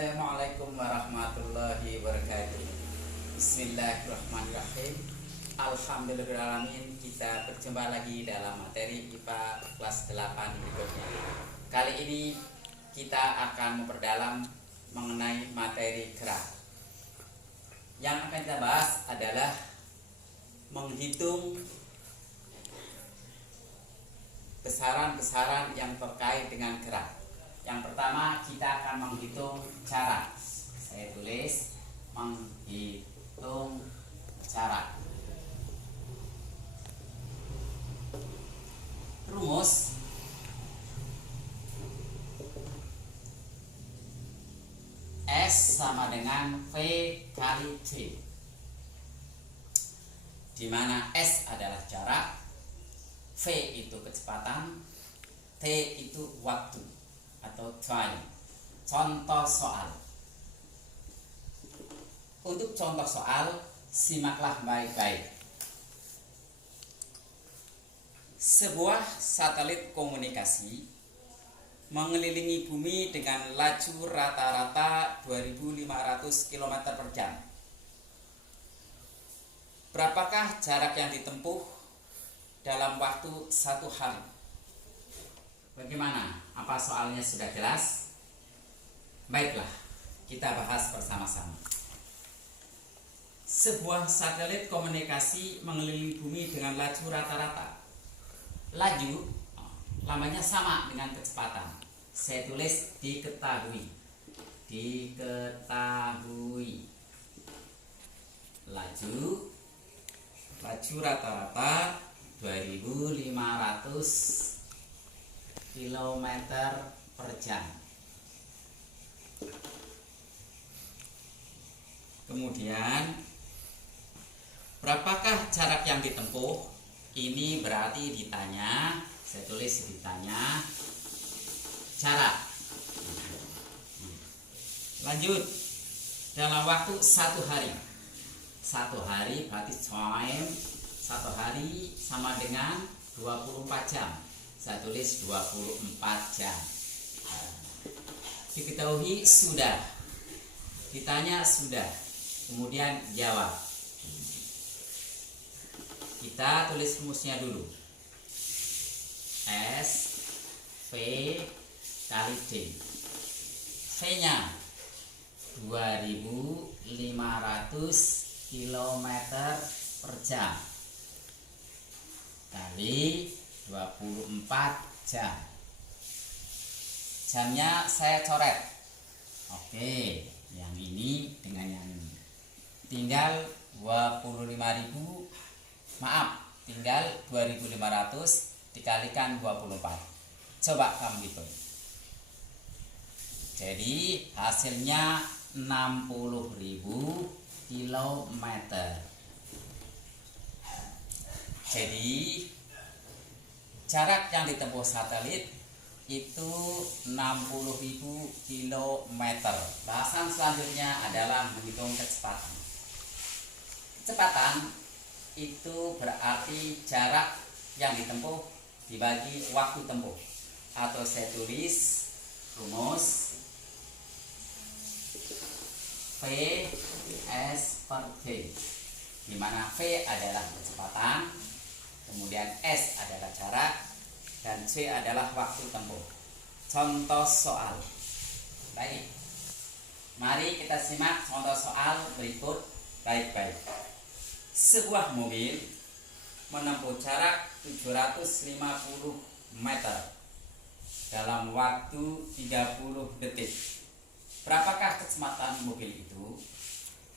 Assalamualaikum warahmatullahi wabarakatuh. Bismillahirrahmanirrahim. Alhamdulillahirrahmanirrahim. Kita berjumpa lagi dalam materi IPA kelas 8 berikutnya. Kali ini kita akan memperdalam mengenai materi gerak. Yang akan kita bahas adalah menghitung besaran-besaran yang terkait dengan gerak. Yang pertama kita akan menghitung jarak. Saya tulis menghitung jarak. Rumus S sama dengan V kali T, di mana S adalah jarak, V itu kecepatan, T itu waktu atau time. Contoh soal. Untuk contoh soal, simaklah baik-baik. Sebuah satelit komunikasi mengelilingi bumi dengan laju rata-rata 2500 km per jam. Berapakah jarak yang ditempuh dalam waktu 1 hari? Bagaimana? Apa soalnya sudah jelas? Baiklah, kita bahas bersama-sama. Sebuah satelit komunikasi mengelilingi bumi dengan laju rata-rata. Laju, lamanya sama dengan kecepatan. Saya tulis diketahui. Diketahui. Laju rata-rata 2500 km per jam. Kemudian berapakah jarak yang ditempuh? Ini berarti ditanya. Saya tulis ditanya jarak. Lanjut. Dalam waktu 1 hari. 1 hari berarti time. 1 hari sama dengan 24 jam. Saya tulis 24 jam. Diketahui sudah. Ditanya sudah. Kemudian jawab. Kita tulis rumusnya dulu. S V kali D. V-nya 2500 km per jam kali 24 jam. Jamnya saya coret. Oke, yang ini dengan yang ini. Tinggal 2500 dikalikan 24. Coba kamu hitung. Jadi hasilnya 60.000 km. Jadi jarak yang ditempuh satelit itu 60.000 km. Bahasan selanjutnya adalah menghitung kecepatan. Kecepatan itu berarti jarak yang ditempuh dibagi waktu tempuh. Atau saya tulis rumus V S per T, di mana V adalah kecepatan, kemudian S adalah jarak, dan C adalah waktu tempuh. Contoh soal. Baik, mari kita simak contoh soal berikut baik-baik. Sebuah mobil menempuh jarak 750 meter dalam waktu 30 detik. Berapakah kecepatan mobil itu?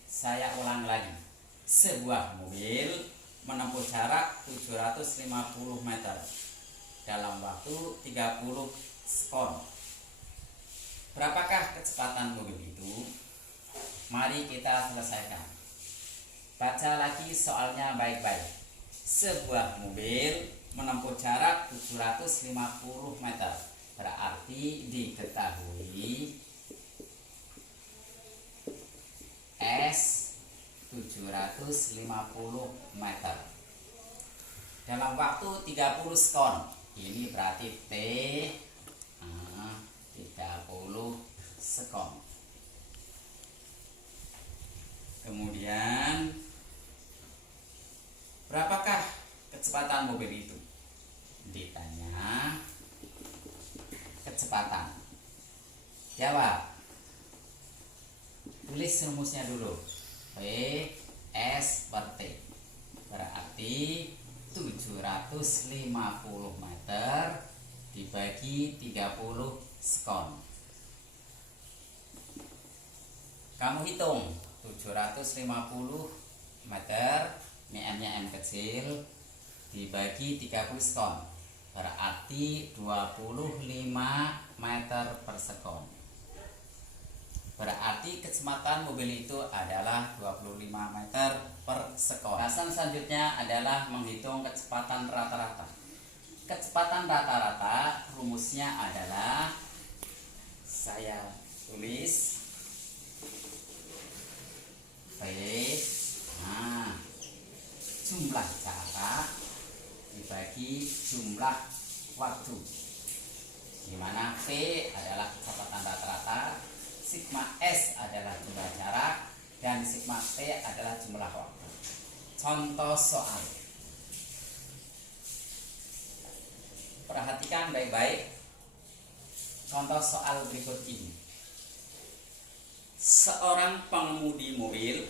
Saya ulang lagi. Sebuah mobil menempuh jarak 750 meter dalam waktu 30 sekon. Berapakah kecepatan mobil itu? Mari kita selesaikan. Baca lagi soalnya baik-baik. Sebuah mobil menempuh jarak 750 meter. Berarti diketahui S 750 meter dalam waktu 30 sekon. Ini berarti T 30 sekon. rumusnya dulu. V S per T berarti 750 meter dibagi 30 sekon. Kamu hitung 750 meter, ini M-nya M kecil, dibagi 30 sekon berarti 25 meter per sekon. Berarti kecepatan mobil itu adalah 25 meter per sekon. Bahasan selanjutnya adalah menghitung kecepatan rata-rata. Kecepatan rata-rata rumusnya adalah, saya tulis V, jumlah jarak dibagi jumlah waktu, di mana V adalah kecepatan rata-rata, sigma S adalah jumlah jarak, dan sigma T adalah jumlah waktu. Contoh soal. Perhatikan baik-baik contoh soal berikut ini. Seorang pengemudi mobil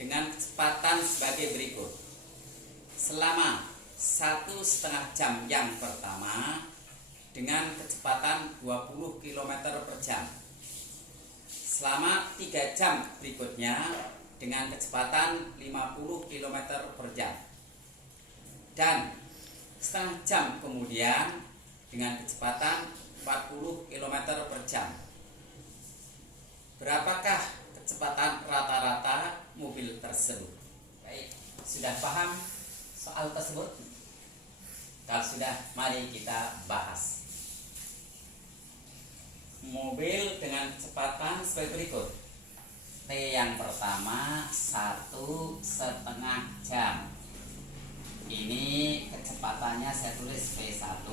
dengan kecepatan sebagai berikut. Selama 1,5 jam yang pertama dengan kecepatan 20 km per jam. Selama 3 jam berikutnya dengan kecepatan 50 km per jam. Dan setengah jam kemudian dengan kecepatan 40 km per jam. Berapakah kecepatan rata-rata mobil tersebut? Baik, sudah paham soal tersebut? Kalau sudah, mari kita bahas. Mobil dengan kecepatan sebagai berikut. T yang pertama 1,5 jam. Ini kecepatannya saya tulis V1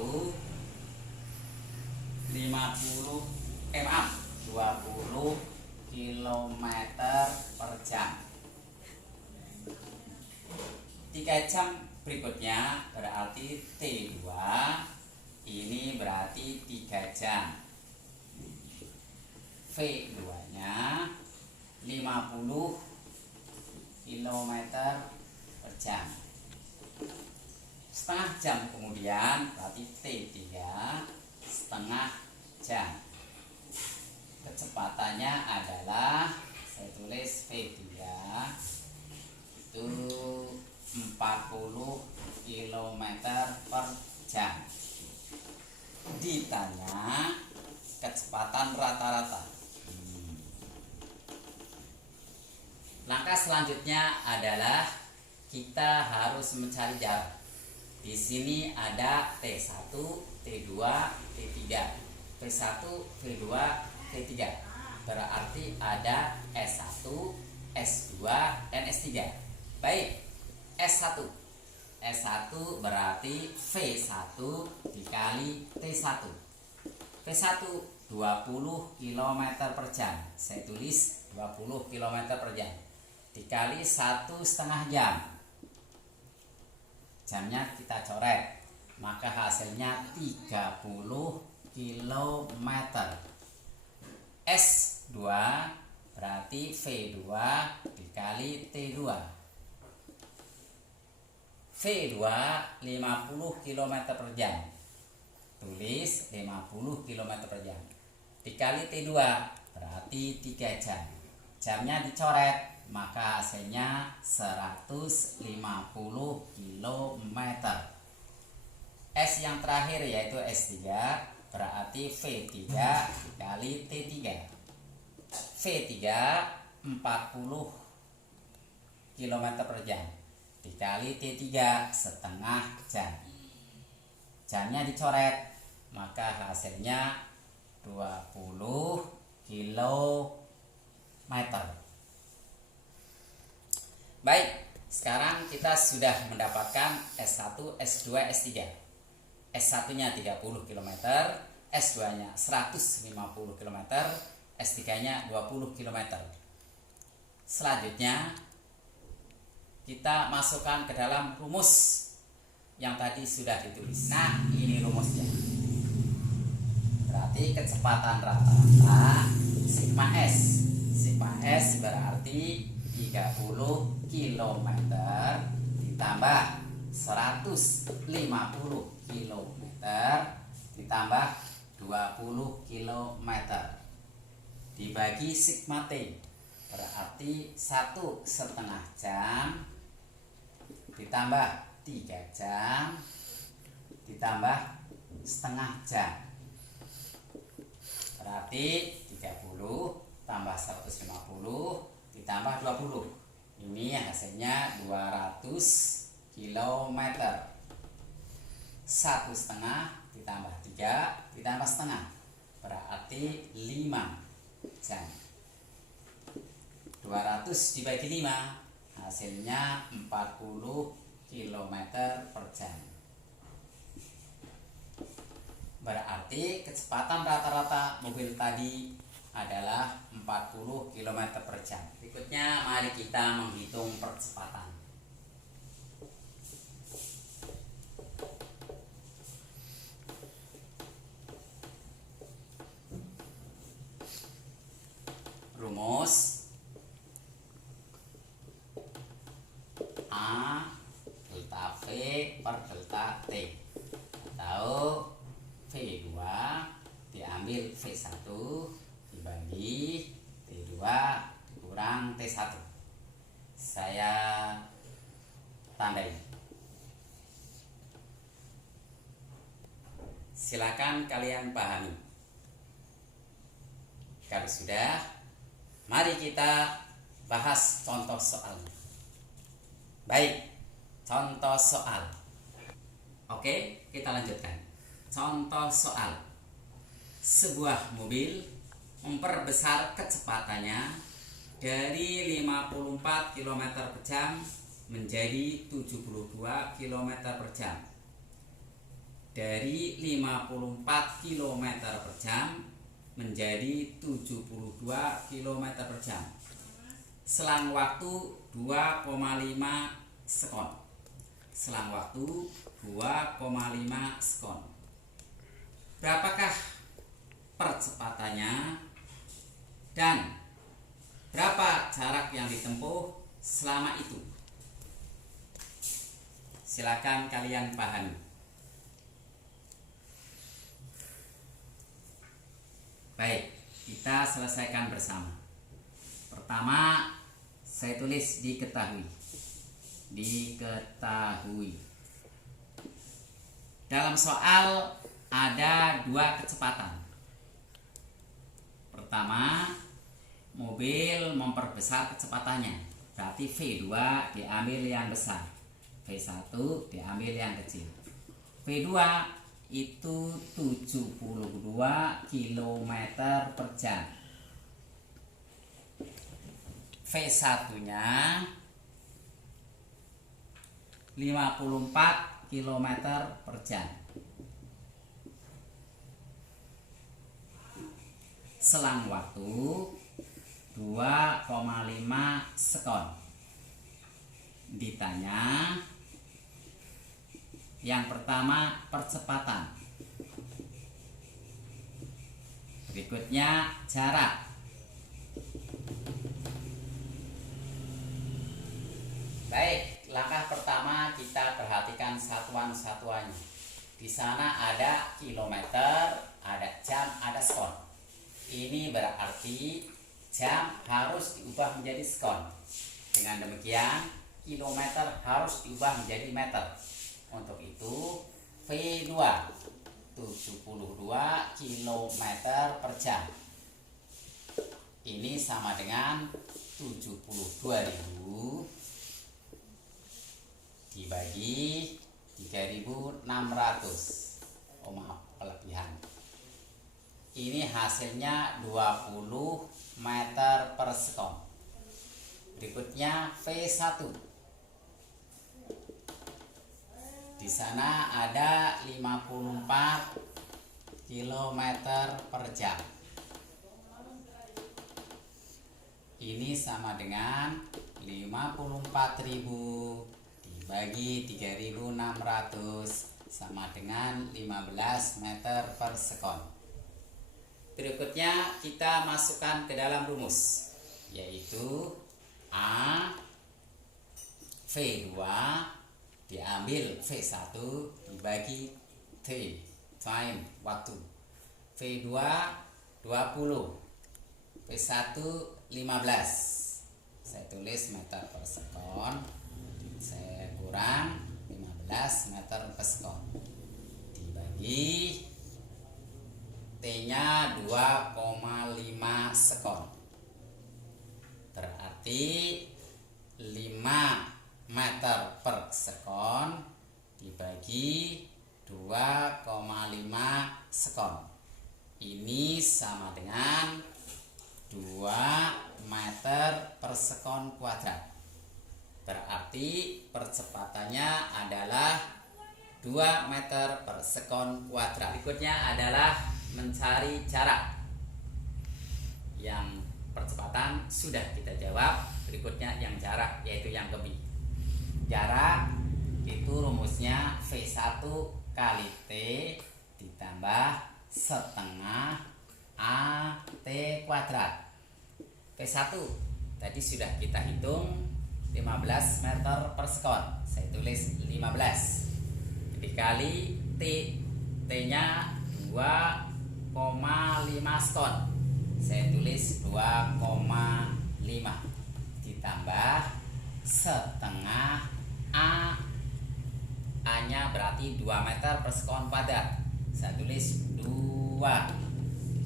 20 km per jam. 3 jam berikutnya berarti T2, ini berarti 3 jam. V2 nya 50 km per jam. Setengah jam kemudian berarti T3 setengah jam. Kecepatannya adalah, saya tulis V3 itu 40 km per jam. Ditanya kecepatan rata-rata. Langkah selanjutnya adalah kita harus mencari jarak. Di sini ada T1, T2, T3. T1, T2, T3. Berarti ada S1, S2, dan S3. Baik, S1. S1 berarti V1 dikali T1. V1 20 km per jam. Saya tulis 20 km per jam. Dikali 1,5 jam. Jamnya kita coret, maka hasilnya 30 km. S2 berarti V2 dikali T2. V2 50 km per jam. Tulis 50 km per jam. Dikali T2 berarti 3 jam. Jamnya dicoret, maka hasilnya 150 km. S yang terakhir yaitu S3 berarti V3 dikali T3. V3 40 km per jam dikali T3 setengah jam. Jamnya dicoret, maka hasilnya 20 km. Baik, sekarang kita sudah mendapatkan S1, S2, S3. S1 nya 30 km, S2 nya 150 km, S3 nya 20 km. Selanjutnya kita masukkan ke dalam rumus yang tadi sudah ditulis. Nah, ini rumusnya. Berarti kecepatan rata-rata sigma S IPA-S berarti 30 km ditambah 150 km ditambah 20 km dibagi sigma T berarti 1,5 jam ditambah 3 jam ditambah setengah jam berarti 30 tambah 150 ditambah 20. Ini hasilnya 200 km. 1,5 ditambah 3 ditambah setengah berarti 5 jam. 200 dibagi 5 hasilnya 40 km per jam. Berarti kecepatan rata-rata mobil tadi adalah 40 km per jam. Berikutnya mari kita menghitung percepatan. Rumus A delta V per delta T atau V2 diambil V1 dibagi T2 dikurang T1. Saya tandai. Silakan kalian pahami. Kalau sudah, mari kita bahas contoh soalnya. Baik, contoh soal. Oke, kita lanjutkan. Contoh soal. Sebuah mobil memperbesar kecepatannya dari 54 km per jam menjadi 72 km per jam. Dari 54 km per jam menjadi 72 km per jam. Selang waktu 2,5 sekon. Selang waktu 2,5 sekon. Berapakah percepatannya dan berapa jarak yang ditempuh selama itu? Silakan kalian pahami. Baik, kita selesaikan bersama. Pertama, saya tulis diketahui. Diketahui. Dalam soal ada 2 kecepatan. Pertama, mobil memperbesar kecepatannya. Berarti V2 diambil yang besar, V1 diambil yang kecil. V2 itu 72 km per jam. V1 nya 54 km per jam. Selang waktu 2,5 sekon. Ditanya yang pertama percepatan, berikutnya jarak. Baik, langkah pertama kita perhatikan satuan-satuannya. Di sana ada kilometer, ada jam, ada sekon. Ini berarti jam harus diubah menjadi sekon. Dengan demikian, kilometer harus diubah menjadi meter. Untuk itu, V2 72 km per jam. Ini sama dengan 72.000 dibagi 3.600. Oh maaf, kelebihan. Ini hasilnya 20 meter per sekon. Berikutnya V1. Di sana ada 54 km per jam. Ini sama dengan 54.000 dibagi 3.600 sama dengan 15 meter per sekon. Berikutnya kita masukkan ke dalam rumus. yaitu A V2 diambil V1 dibagi T, time, waktu. V2 20, V1 15. Saya tulis meter per sekon, saya kurang 15 meter per sekon dibagi T-nya 2,5 sekon. Berarti 5 meter per sekon dibagi 2,5 sekon. Ini sama dengan 2 meter per sekon kuadrat. Berarti percepatannya adalah 2 meter per sekon kuadrat. Berikutnya adalah mencari jarak. Yang percepatan sudah kita jawab. Berikutnya yang jarak, yaitu yang lebih. Jarak itu rumusnya V1 kali T ditambah setengah AT kuadrat. V1 tadi sudah kita hitung 15 meter per sekon. Saya tulis 15 dikali T. T-nya 2,5 sekon. Saya tulis 2,5 ditambah setengah A. A-nya berarti 2 meter per sekon kuadrat. Saya tulis 2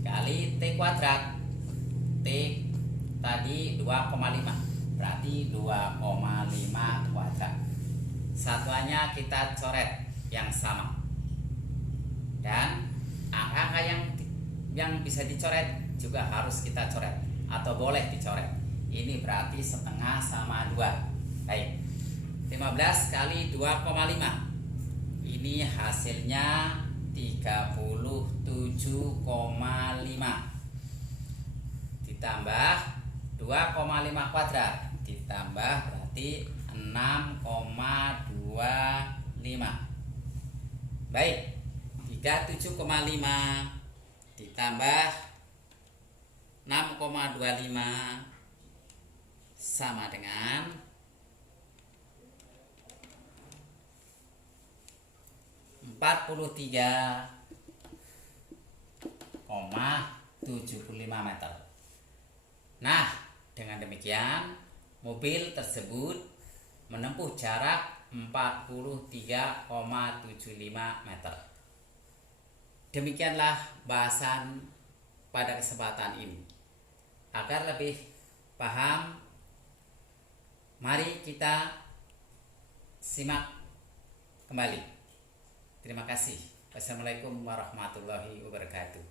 kali T kuadrat. T tadi 2,5, berarti 2,5 kuadrat. Satuannya kita coret yang sama. Dan angka-angka yang bisa dicoret juga harus kita coret atau boleh dicoret. Ini berarti setengah sama 2. Baik. 15 kali 2,5. Ini hasilnya 37,5 ditambah 2,5 kuadrat ditambah berarti 6,25. Baik, 37,5 ditambah 6,25 sama dengan 43,75 meter. Nah, dengan demikian mobil tersebut menempuh jarak 43,75 meter. Demikianlah bahasan pada kesempatan ini. Agar lebih paham, mari kita simak kembali. Terima kasih. Wassalamualaikum warahmatullahi wabarakatuh.